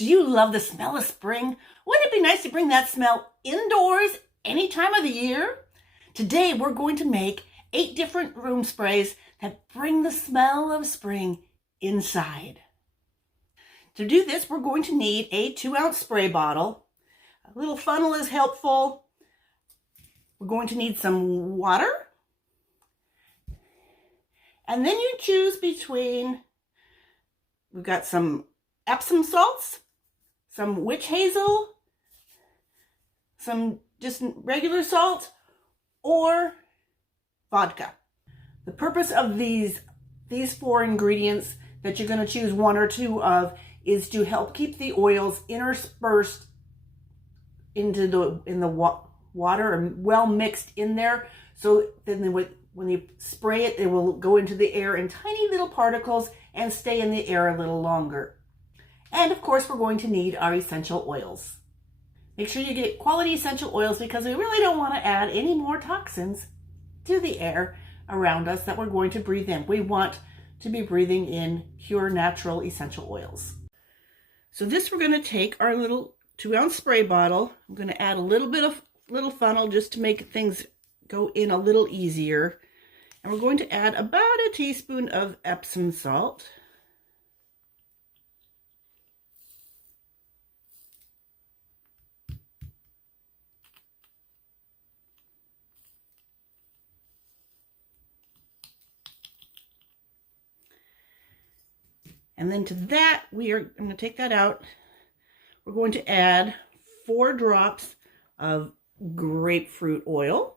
Do you love the smell of spring? Wouldn't it be nice to bring that smell indoors any time of the year? Today we're going to make 8 different room sprays that bring the smell of spring inside. To do this, we're going to need a 2-ounce spray bottle. A little funnel is helpful. We're going to need some water. And then you choose between, we've got some epsom salts, some witch hazel, some just regular salt, or vodka. The purpose of these 4 ingredients that you're going to choose 1 or 2 of is to help keep the oils interspersed into the water and well mixed in there, so then when you spray it, it will go into the air in tiny little particles and stay in the air a little longer. And of course, we're going to need our essential oils. Make sure you get quality essential oils because we really don't want to add any more toxins to the air around us that we're going to breathe in. We want to be breathing in pure natural essential oils. So this, we're going to take our little 2-ounce spray bottle. I'm going to add a little funnel just to make things go in a little easier. And we're going to add about a teaspoon of Epsom salt. And then to that, I'm going to take that out. We're going to add 4 drops of grapefruit oil.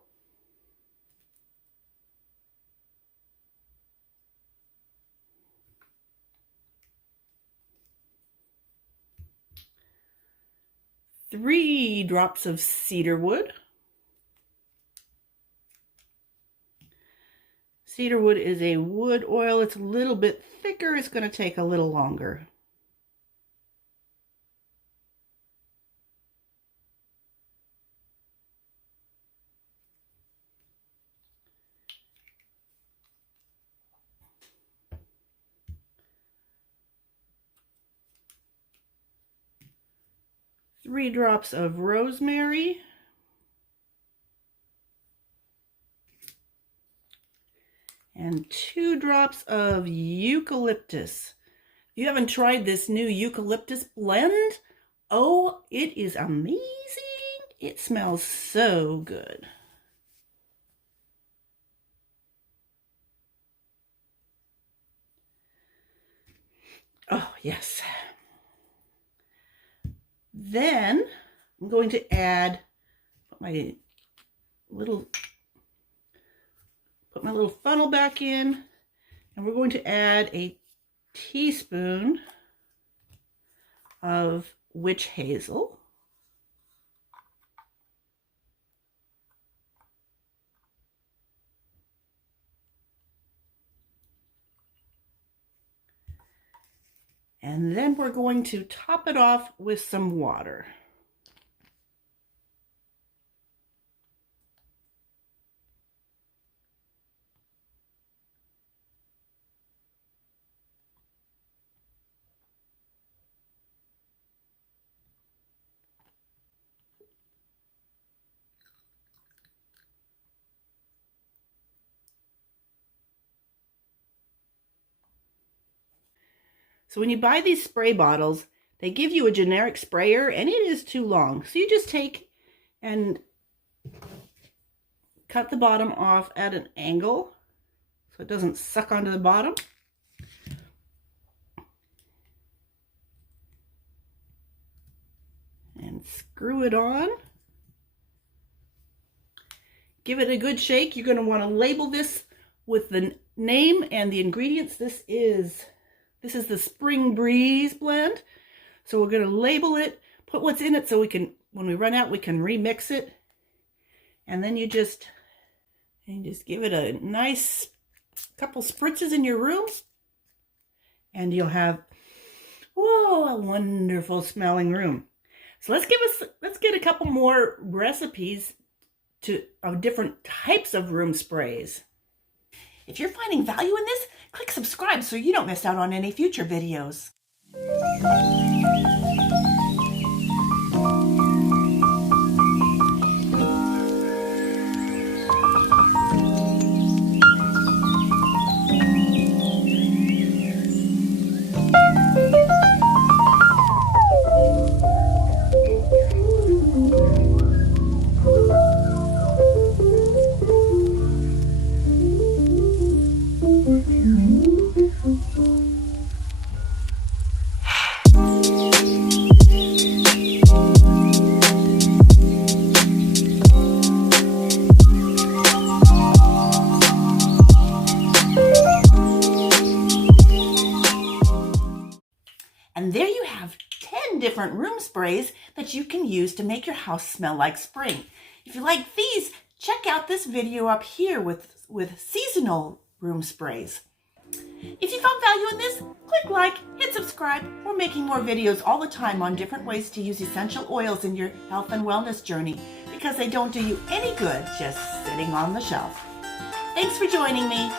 Three drops of cedarwood. Cedarwood is a wood oil. It's a little bit thicker. It's going to take a little longer. Three drops of rosemary. And 2 drops of eucalyptus. If you haven't tried this new eucalyptus blend, oh, it is amazing. It smells so good. Oh, yes. Then I'm going to add, put my little funnel back in, and we're going to add a teaspoon of witch hazel. And then we're going to top it off with some water. So when you buy these spray bottles, they give you a generic sprayer and it is too long. So you just take and cut the bottom off at an angle so it doesn't suck onto the bottom. And screw it on. Give it a good shake. You're going to want to label this with the name and the ingredients. This is the Spring Breeze blend. So we're going to label it, put what's in it so we can, when we run out, we can remix it. And then you just give it a nice couple spritzes in your room. And you'll have, whoa, a wonderful smelling room. So let's get a couple more recipes of different types of room sprays. If you're finding value in this, click subscribe so you don't miss out on any future videos. 10 different room sprays that you can use to make your house smell like spring. If you like these, check out this video up here with seasonal room sprays. If you found value in this, click like, hit subscribe. We're making more videos all the time on different ways to use essential oils in your health and wellness journey because they don't do you any good just sitting on the shelf. Thanks for joining me.